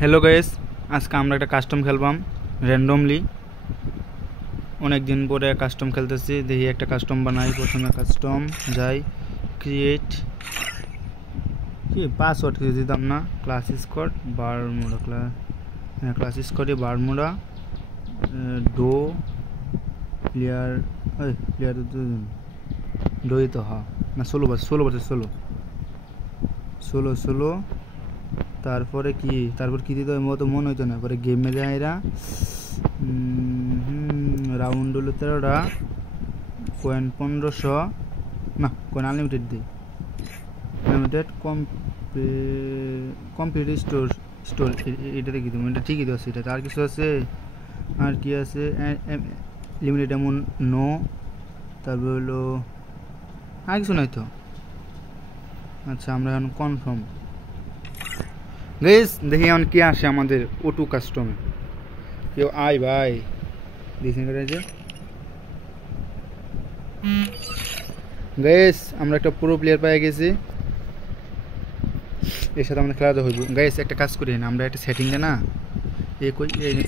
Hello guys, আজকে আমরা একটা কাস্টম খেলবাম র্যান্ডমলি। অনেক দিন পরে কাস্টম খেলতেছি, দেখি একটা কাস্টম বানাই। প্রথমে কাস্টম যাই, ক্রিয়েট কি পাসওয়ার্ড কিছু দিতাম না, ক্লাস স্কোয়াড বারমুডা, ক্লাস স্কোয়াডে বারমুডা ডো প্লেয়ার প্লেয়ার ডোই তো হ্যাঁ না, ষোলো ষোলো। তারপরে কি দিতে হয় মতো মনে হইতো না। পরে গেমে যায় এরা রাউন্ড হলো 13টা, কয়েন 1500, না কয়েন আনলিমিটেড দিই, আনলিমিটেড কমপ্লিট স্টোর এটা দেখি তুমি, এটা ঠিকই দেওয়া সেটা। আর কিছু আছে, আর কি আছে, লিমিটেড এমন নো, তারপর হলো আর কিছু নাই তো। আচ্ছা আমরা এখন কনফার্ম গাইস, দেখি এখন কি আসে আমাদের O2 কাস্টমে। কেউ আয় ভাই দিস করেছে গাইস, আমরা একটা পুরো প্লেয়ার পেয়ে গেছি, এর সাথে আমাদের খেলাতে হইব। গাইস একটা কাজ করি না, আমরা একটা সেটিংটা না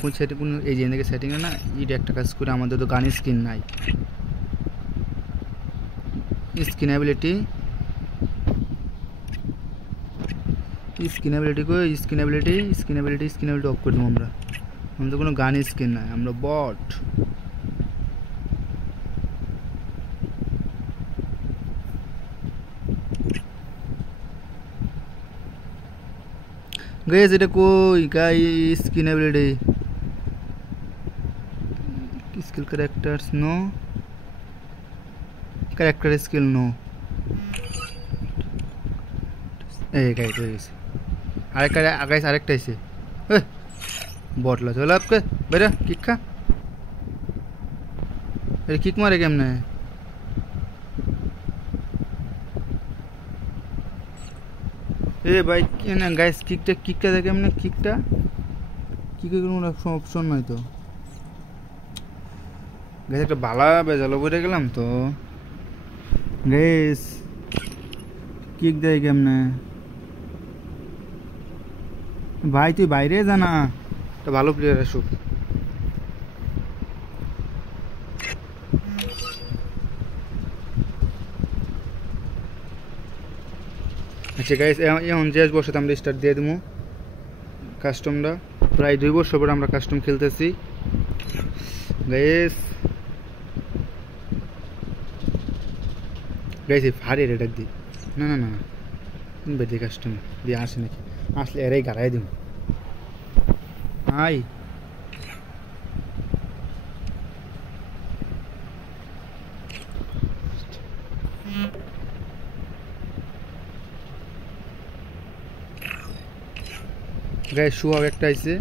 কোন সেটিং, এই যে এদিকে সেটিংটা না, এটা একটা কাজ করি। আমাদের তো গান স্কিন নাই, স্কিনেবিলিটি অফ করে দেবো। আমরা আমাদের কোনো গান স্কিন নাই, আমরা বট। গাইস এটা কই স্কিনেবিলিটি skill characters no, character skill no. এই গাইস হয়ে গেছে, আরেকটা এসে বটলা চলো আপকে বেরা কিক খা, আরে কিক মারে কেমনে? এ ভাই না গাইস, কিকটা দেখে কেমনে, কিকের কোনো অপশন নাই তো। গাইস একটা বালা বেজালো বইটা গেলাম তো গাইস, কিক দেয় কেমনে ভাই? তুই বাইরে জানা, একটা ভালো প্লেয়ার আসুক। আচ্ছা গাইস, এখন যে বছর আমরা স্টার্ট দিয়ে দেবো কাস্টমটা। প্রায় 2 বছর পরে আমরা কাস্টম খেলতেছি গাইস। ফাড়ি রেট দিই, না বেদি কাস্টম দিয়ে আসে নাকি, আসলে এরাই গাড়াই দিব। আই গাইস শুয়াও একটা আইছে,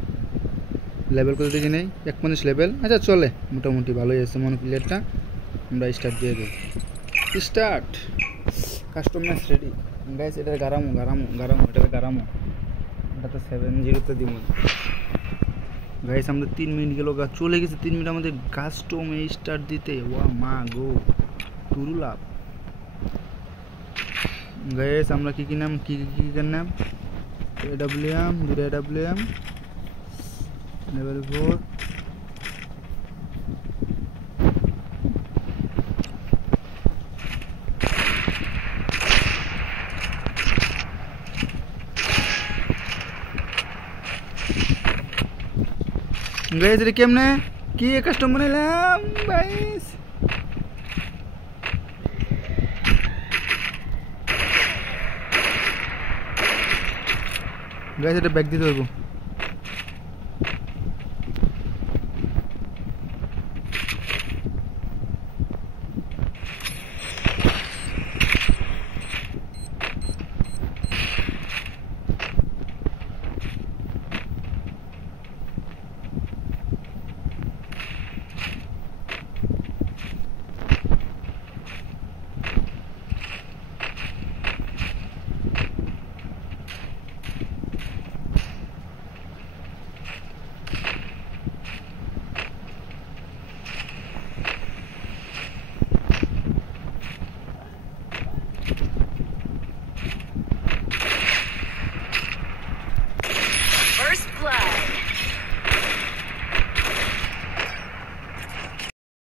লেভেল করে দেখি নেই, 51 লেভেল। আচ্ছা চলে, মোটামুটি ভালোই আছে মনে প্লেয়ারটা। আমরা স্টার্ট দিয়ে দিই, start custom match ready guys. এটা গারামো এটা তো 70 দিব গাইস। আমাদের 3 মিনিট গেল, চলে গেছে 3 মিনিট আমাদের কাস্টমে স্টার্ট দিতে। ওয়া মা গো তুরুলাপ গাইস। আমরা কি নাম কি নাম, AWM 2 AWM লেভেল 4। গাইস এটা কেমনে কি কাস্টম বানাইলাম গাইস? গাইস এটা ব্যাক দিতে হইব।